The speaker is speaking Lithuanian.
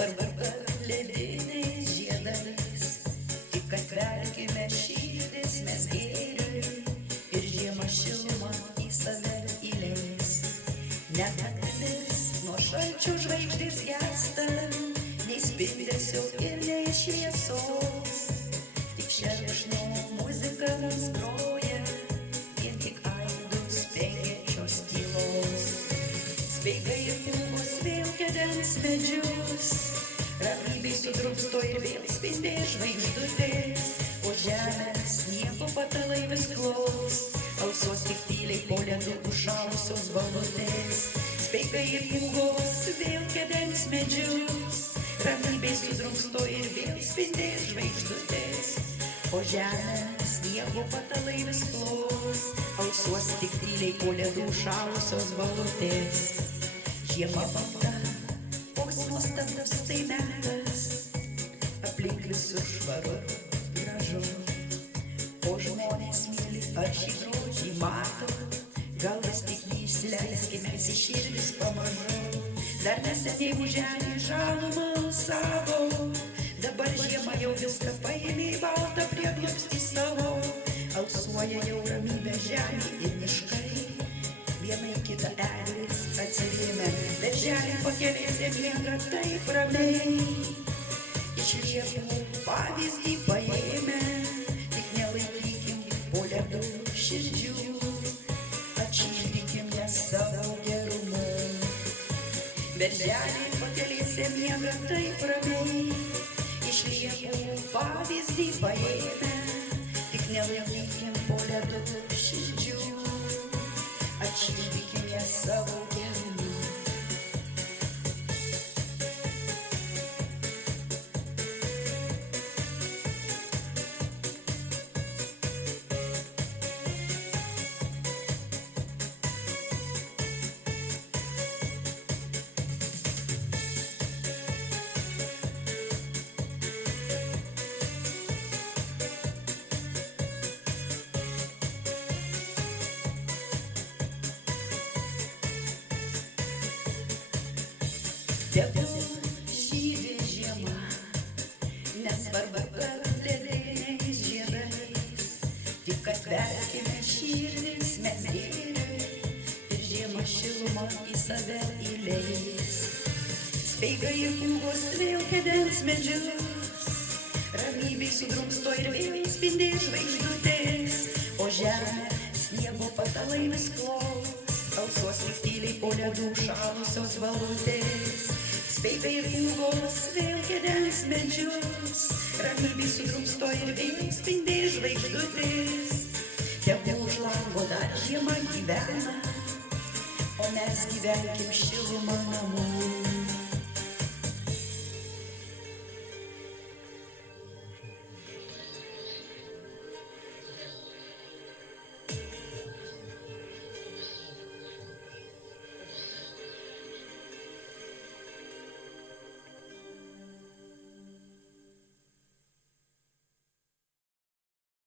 Nesvarbu, kad lediniais žiedais, tik atverkime širdis mes gėriui ir žiemą šilumą į save įleis. Net naktis nuo šalčio žvaigždės gęsta, nei spindesio ir nei šviesos, tik šerkšno muzika mums groja, vien tik aidus penkiančios tylos. Speigai ir pūgos vėl kedens medžius, ramybei sudrumsto ir vėl spindė žvaigždutės, o žemę sniego patalai vis klaus, alsuos tik tyliai po ledu užšalusios balutės. Speigai ir pūgos vėl kedens medžius, ramybei sudrumsto ir vėl spindė žvaigždutės, o žemę sniego patalai vis klaus, alsuos tik tyliai po ledu užšalusios balutės. Žiema balta, koks nuostabus tai metas, aplink visur švaru, gražu, o žmonės myli, ar šį grožį mato, gal vis tik neįsileiskime į širdis pamažu. Dar neseniai užžemė žalumą savo, dabar žiema jau viską paėmė į baltą prieglobstį savo, alsuoja jau ramybė žemė ir miškai, vienai kitą eglės atsirėmė, bet žemė pakelėse miega taip ramiai. Iš liepų pavyzdį paėmę, tik nelaikykim po ledu širdžių, atšildykim jas savo gerumu. Bet žemė pakelėse miega taip ramiai, iš liepų pavyzdį paėmę, tik nelaikykim po ledu širdžių, atšildykim jas savo gerumu. Tegul žydi žiema, nesvarbu, kad lediniais žiedais, tik atverkime širdis mes gėriui ir žiemą šilumą į save įleis. Speigai ir pūgos vėl kedens medžius, ramybei sudrumsto ir vėl spindė žvaigždutės, o žemė sniego patalai vis klaus, alsuos tik tyliai po ledų šalusios balutės. Speigai ir pūgos vėl kedens medžius, ramybei sudrumsto ir vėl spindė žvaigždutės. Tegul už lango dar žiema gyvena, o mes gyvenkim šilumą namų.